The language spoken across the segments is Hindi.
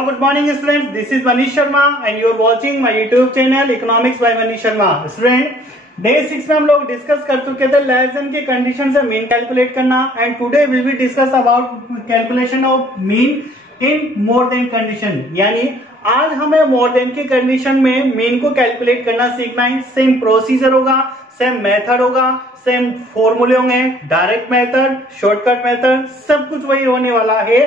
Hello, good morning students. This is Manish Sharma and you are watching my YouTube channel Economics by Manish Sharma. Student, day 6 में हम लोग डिस्कस कर चुके थे लेस देन की कंडीशन से मीन कैलकुलेट करना and today will be discuss about calculation of mean in more than condition. यानी आज हमें मोर देन की कंडीशन में मीन को कैलकुलेट करना सीखना है। सेम प्रोसीजर होगा, सेम मेथड होगा, सेम फॉर्मूले होंगे, डायरेक्ट मेथड, शॉर्टकट मेथड, सब कुछ वही होने वाला है।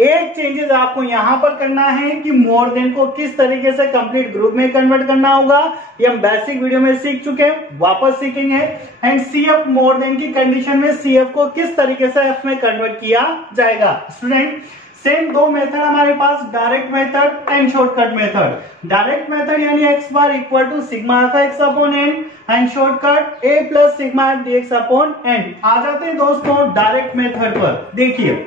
एक चेंजेस आपको यहां पर करना है कि मोर देन को किस तरीके से कंप्लीट ग्रुप में कन्वर्ट करना होगा, ये हम बेसिक वीडियो में सीख चुके हैं, वापस सीखेंगे। एंड सीएफ मोर देन की कंडीशन में सीएफ को किस तरीके से एफ में कन्वर्ट किया जाएगा। स्टूडेंट, सेम दो मेथड हमारे पास, direct method and shortcut method. Direct method यानी X bar equal to sigma F X upon N and shortcut A plus sigma F D X upon N. आ जाते हैं दोस्तों डायरेक्ट मेथड पर। देखिए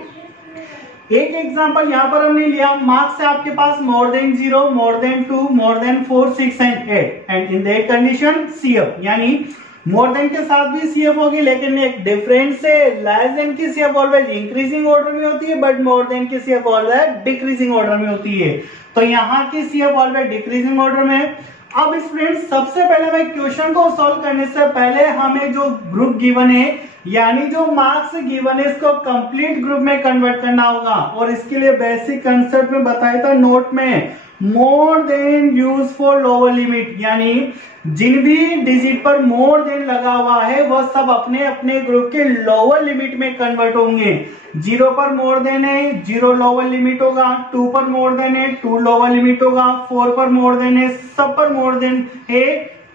एक एग्जांपल यहां पर हमने लिया, मार्क्स है आपके पास more than 0, more than 2, more than 4, 6 and 8 and in that condition CF, यानी मोर देन के साथ भी सीएफ होगी, लेकिन एक डिफरेंस है, लेस देन की सीएफ ऑलवेज इंक्रीजिंग ऑर्डर में होती है बट मोर देन की सीएफ ऑलवेज डिक्रीजिंग ऑर्डर में होती है। तो यहाँ की सीएफ ऑलवेज डिक्रीजिंग ऑर्डर में। अब स्टूडेंट्स सबसे पहले मैं क्वेश्चन को सॉल्व करने से पहले हमें जो ग्रुप गिवन है यानी जो मार्क्स गिवन है इसको कंप्लीट ग्रुप में कन्वर्ट करना होगा। और इसके लिए बेसिक कंसेप्ट में बताया था नोट में, more than use for lower limit, यानी जिन भी डिजिट पर मोर देन लगा हुआ है वह सब अपने अपने ग्रुप के लोअर लिमिट में कन्वर्ट होंगे। 0 पर मोर देन है, 0 लोअर लिमिट होगा, 2 पर मोर देन है, 2 लोअर लिमिट होगा, 4 पर मोर देन है, सब पर मोर देन है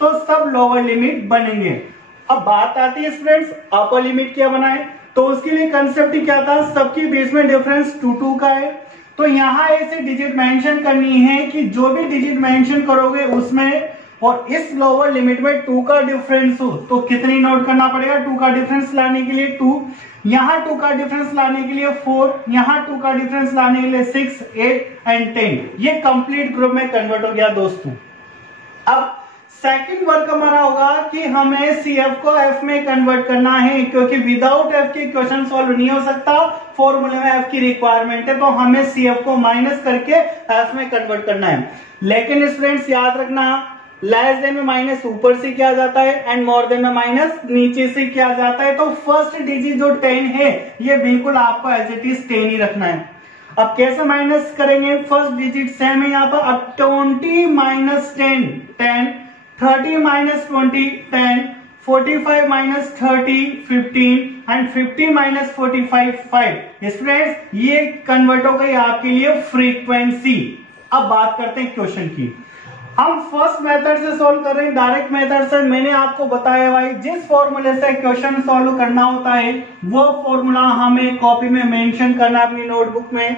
तो सब लोअर लिमिट बनेंगे। अब बात आती है स्टूडेंट्स अपर लिमिट क्या बनाए, तो उसके लिए कंसेप्ट ही क्या था, सबके बीच में डिफरेंस 2 का है। तो यहाँ ऐसे डिजिट मेंशन करनी है कि जो भी डिजिट मेंशन करोगे उसमें और इस लोअर लिमिट में 2 का डिफरेंस हो। तो कितनी नोट करना पड़ेगा, 2 का डिफरेंस लाने के लिए 2, यहाँ 2 का डिफरेंस लाने के लिए 4, यहाँ 2 का डिफरेंस लाने के लिए 6, 8 एंड 10। ये कंप्लीट ग्रुप में कन्वर्ट हो गया दोस्तों। अब सेकंड वर्क हमारा होगा कि हमें सीएफ को एफ में कन्वर्ट करना है, क्योंकि विदाउट एफ के क्वेश्चन सॉल्व नहीं हो सकता, फॉर्मूले में एफ की रिक्वायरमेंट है, तो हमें सीएफ को माइनस करके एफ में कन्वर्ट करना है। लेकिन स्टूडेंट्स याद रखना, लेस देन में माइनस ऊपर से किया जाता है एंड मोर देन में माइनस नीचे से किया जाता है। तो फर्स्ट डिजिट जो 10 है ये बिल्कुल आपको एज इट इज 10 ही रखना है। अब कैसे माइनस करेंगे, फर्स्ट डिजिट सेम है यहाँ पर। अब 20 minus 10, 10, 30 minus 20, 10, 45 minus 30, 15 and 50 minus 45, 5। Students ये कन्वर्ट हो गई आपके लिए फ्रीक्वेंसी। अब बात करते हैं क्वेश्चन की। हम फर्स्ट मेथड से सॉल्व कर रहे हैं, डायरेक्ट मेथड से। मैंने आपको बताया भाई जिस फॉर्मूले से क्वेश्चन सॉल्व करना होता है वो फॉर्मूला हमें कॉपी में मेंशन करना अपनी नोटबुक में,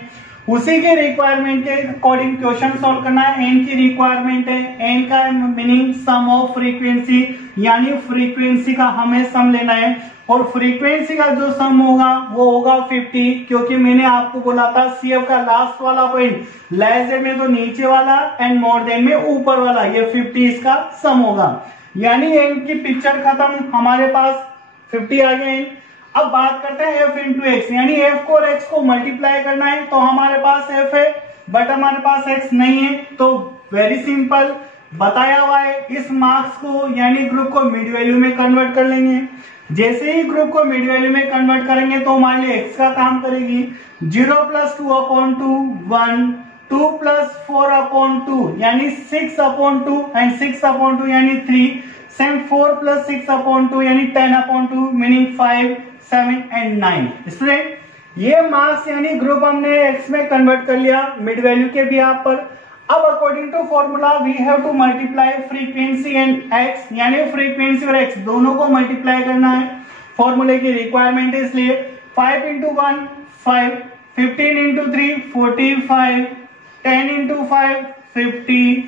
उसी के रिक्वायरमेंट के अकॉर्डिंग क्वेश्चन सॉल्व करना है। एन की रिक्वायरमेंट है, एन का मीनिंग सम ऑफ फ्रीक्वेंसी, यानी फ्रीक्वेंसी का हमें सम लेना है और फ्रीक्वेंसी का जो सम होगा वो होगा 50, क्योंकि मैंने आपको बोला था सीएफ का लास्ट वाला पॉइंट लेस देन में तो नीचे वाला एंड मोर देन में ऊपर वाला, ये 50 इसका सम होगा। यानी एन की पिक्चर खत्म, हमारे पास 50 आ गए। अब बात करते हैं एफ इंटू एक्स, यानी एफ को और एक्स को मल्टीप्लाई करना है। तो हमारे पास एफ है बट हमारे पास एक्स नहीं है, तो वेरी सिंपल बताया हुआ है, इस मार्क्स को यानी ग्रुप को मिड वैल्यू में कन्वर्ट कर लेंगे। जैसे ही ग्रुप को मिड वैल्यू में कन्वर्ट करेंगे तो हमारे लिए एक्स का काम करेगी। 0 प्लस 2 अपॉन 2, 1, 2 प्लस 4 अपॉन 2 यानी 6 अपॉन 2 एंड 6 अपॉन 2 यानी 3, सेम 4 प्लस 6 अपॉन 2 यानी 10 अपॉन 2 मीनिंग 5, 7 एंड 9। स्टूडेंट ये मार्क्स यानी ग्रुप हमने एक्स में कन्वर्ट कर लिया मिड वैल्यू के भी यहाँ पर। अब according to formula we have to multiply frequency and X, यानी फ्रीक्वेंसी और एक्स दोनों को मल्टीप्लाई करना है, फॉर्मूले की रिक्वायरमेंट है इसलिए। 5 into 1 5, 15 into 3 45, 10 into 5 50,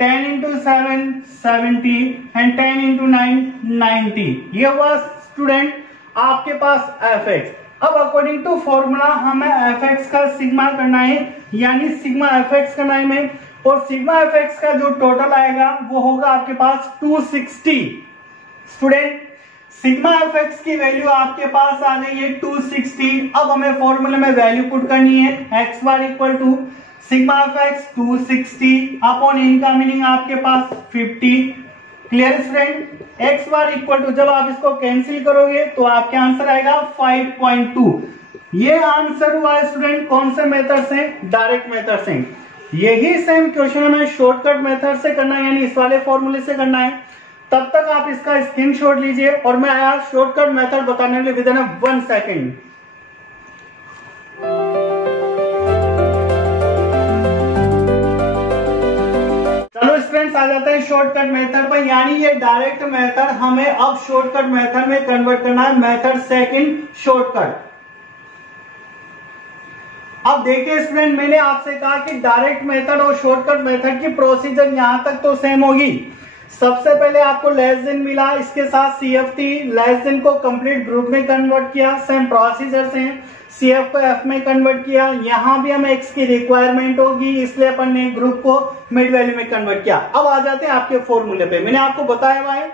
10 into 7 70 and 10 into 9 90। ये हुआ स्टूडेंट आपके पास एफ एक्स। अब अकॉर्डिंग टू फॉर्मूला हमें एफ एक्स का सिग्मा करना है, यानी सिग्मा एफ एक्स करना है में, और सिग्मा एफ एक्स का जो टोटल आएगा वो होगा आपके पास 260। स्टूडेंट सिग्मा एफ एक्स की वैल्यू आपके पास आ गई है 260। अब हमें फॉर्मूले में वैल्यू पुट करनी है, X bar equal to sigma of X 260 upon n का मीनिंग आपके पास 50। Clear student. X bar equal to, जब आप इसको कैंसिल करोगे तो आपके आंसर आएगा 5.2। ये आंसर हुआ है स्टूडेंट कौन से मेथड से? डायरेक्ट मेथड से। यही सेम क्वेश्चन हमें शॉर्टकट मेथड से करना है, यानी इस वाले फॉर्मूले से करना है। तब तक आप इसका स्क्रीनशॉट लीजिए और मैं आया शॉर्टकट मेथड बताने के लिए विद इन 1 सेकेंड। चलो स्टूडेंट्स आ जाते हैं शॉर्टकट मेथड पर, यानी ये डायरेक्ट मेथड हमें अब शॉर्टकट मेथड में कन्वर्ट करना है, मेथड सेकंड शॉर्टकट। अब देखिए स्टूडेंट, मैंने आपसे कहा कि डायरेक्ट मेथड और शॉर्टकट मेथड की प्रोसीजर यहां तक तो सेम होगी। सबसे पहले आपको लेस देन मिला, इसके साथ CF लेस देन को कंप्लीट ग्रुप में कन्वर्ट किया, सेम प्रोसीजर से CF को F में कन्वर्ट किया। यहां भी हमें X की रिक्वायरमेंट होगी, इसलिए अपन ने ग्रुप को मिड वैल्यू में कन्वर्ट किया। अब आ जाते हैं आपके फॉर्मूले पे। मैंने आपको बताया हुआ है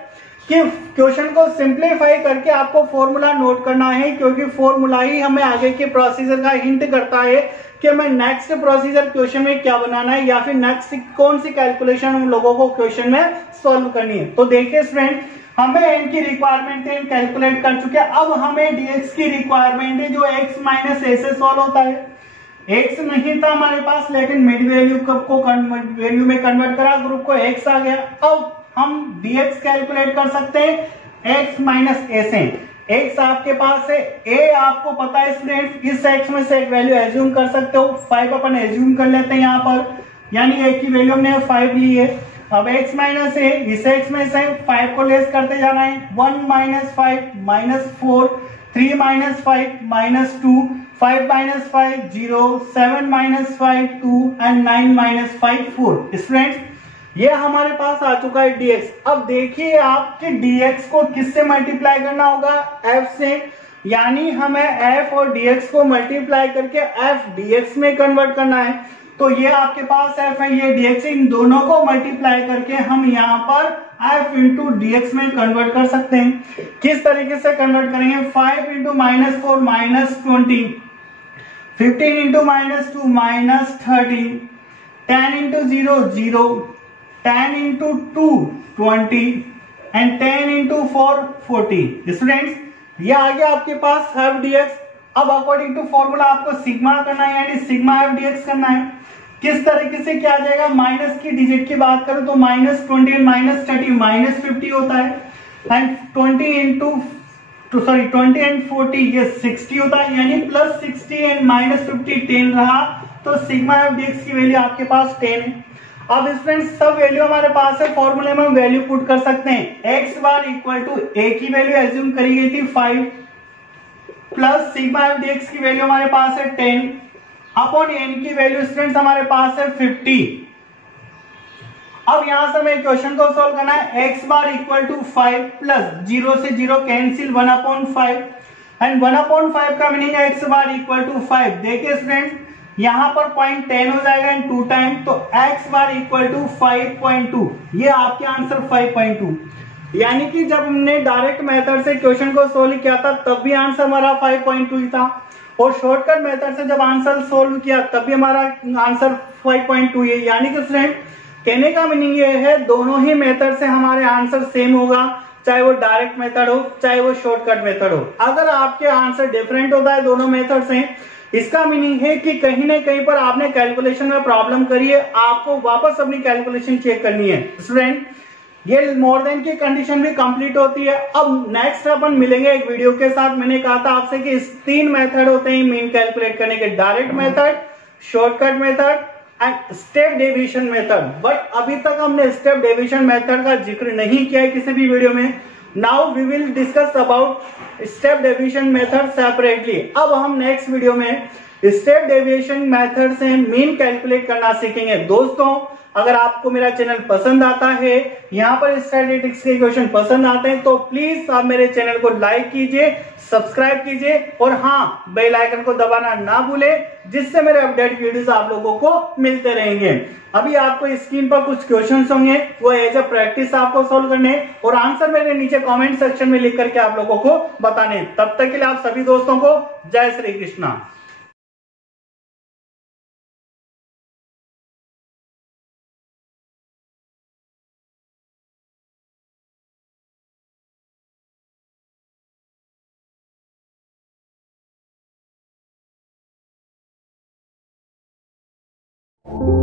कि क्वेश्चन को सिंप्लीफाई करके आपको फॉर्मूला नोट करना है, क्योंकि फॉर्मूला ही हमें आगे के प्रोसीजर का हिंट करता है कि हमें नेक्स्ट प्रोसीजर क्वेश्चन में क्या बनाना है, या फिर नेक्स्ट कौन सी कैलकुलेशन हम लोगों को क्वेश्चन में सॉल्व करनी है। तो देखिए स्टूडेंट, हमें n की रिक्वायरमेंट है, कैलकुलेट कर चुके हैं। अब हमें dx की रिक्वायरमेंट है, जो x माइनस a से सॉल्व होता है। x नहीं था हमारे पास, लेकिन मिड वैल्यू को वैल्यू में कन्वर्ट करा, ग्रुप को x आ गया। अब हम dx कैलकुलेट कर सकते हैं x माइनस a से। x आपके पास है, a आपको पता है स्टूडेंट, इस x में से एक वैल्यू एज्यूम कर सकते हो। 5 अपन एज्यूम कर लेते हैं यहाँ पर, यानी a की वैल्यू हमने 5 ली है। अब x माइनस a, इस x में से 5 को लेस करते जाना है। 1 minus 5 minus 4, 3 minus 5 minus 2, 5 minus 5 0, 7 minus 5 2 and 9 minus 5 4। Students, ये हमारे पास आ चुका है dx। अब देखिए आप कि dx को किससे मल्टीप्लाई करना होगा? f से, यानी हमें f और dx को मल्टीप्लाई करके f dx में कन्वर्ट करना है। तो ये आपके पास f है, ये dx है, इन दोनों को मल्टीप्लाई करके हम यहाँ पर f इंटू dx में कन्वर्ट कर सकते हैं। किस तरीके से कन्वर्ट करेंगे? 5 into minus 4 minus 20, 15 into minus 2 minus 30, 10 into 0 0, 10 into 2 20 and 10 into 4 40। Students, ये आ गया आपके पास f dx। अब अकॉर्डिंग टू फॉर्मूला आपको सिग्मा करना है, यानी सिग्मा f dx करना है। किस तरीके से क्या आ जाएगा? माइनस की डिजिट की बात करूं तो माइनस 20 एंड माइनस 30 माइनस 50 होता है, एंड 20 एंड 40 ये 60 होता है, यानी प्लस 60 एंड माइनस 50 10 रहा। तो सिग्मा f dx की वैल्यू आपके पास 10 है। अब स्टूडेंट्स, सब वैल्यू हमारे पास है, फॉर्मूले में हम वैल्यू पुट कर सकते हैं। x bar equal to a की वैल्यू एज्यूम करी गई थी 5, प्लस सिग्मा f dx की वैल्यू हमारे पास है 10 अपॉन n की वैल्यू स्टूडेंट्स हमारे पास है 50। अब यहां से हमें क्वेश्चन को सॉल्व करना है। x bar equal to 5 plus 0 से 0 कैंसिल 1/5 एंड 1/5 का मीनिंग है x बार इक्वल टू 5। देखिए स्टूडेंट्स, यहां पर पॉइंट 10 हो जाएगा एंड 2 टाइम, तो x बार इक्वल टू 5.2। ये आपके आंसर 5.2, यानी कि जब हमने डायरेक्ट मेथड से क्वेश्चन को सोल्व किया था तब भी आंसर हमारा 5.2 ही था, और शॉर्टकट मेथड से जब आंसर सोल्व किया तब भी हमारा आंसर 5.2 है। यानी कि स्टूडेंट, कहने का मीनिंग ये है, दोनों ही मेथड से हमारे आंसर सेम होगा, चाहे वो डायरेक्ट मेथड हो चाहे वो शॉर्टकट मेथड हो। अगर आपके आंसर डिफरेंट होता है दोनों मेथड से, इसका मीनिंग है कि कहीं ना कहीं पर आपने कैलकुलेशन में प्रॉब्लम करी है, आपको वापस अपनी कैलकुलेशन चेक करनी है। स्टूडेंट, ये मोर देन की कंडीशन भी कंप्लीट होती है। अब नेक्स्ट अपन मिलेंगे एक वीडियो के साथ। मैंने कहा था आपसे कि इस 3 मेथड होते हैं मीन कैलकुलेट करने के, direct method, shortcut method and step deviation method. But अभी तक हमने स्टेप डेविएशन मेथड का जिक्र नहीं किया है किसी भी वीडियो में। Now we will discuss about step deviation method separately. अब हम नेक्स्ट वीडियो में स्टेप डेविएशन मेथड से मीन कैलकुलेट करना सीखेंगे। दोस्तों, अगर आपको मेरा चैनल पसंद आता है, यहाँ पर स्टैटिस्टिक्स के क्वेश्चन पसंद आते हैं, तो प्लीज आप मेरे चैनल को लाइक कीजिए, सब्सक्राइब कीजिए और हाँ, बेल आइकन को दबाना ना भूलें, जिससे मेरे अपडेट वीडियोस आप लोगों को मिलते रहेंगे। अभी आपको स्क्रीन पर कुछ क्वेश्चंस होंगे, वो एज अ प्रैक्टिस आपको सोल्व करने और आंसर मेरे नीचे कमेंट सेक्शन में लिख करके आप लोगों को बताने। तब तक के लिए आप सभी दोस्तों को जय श्री कृष्णा। है।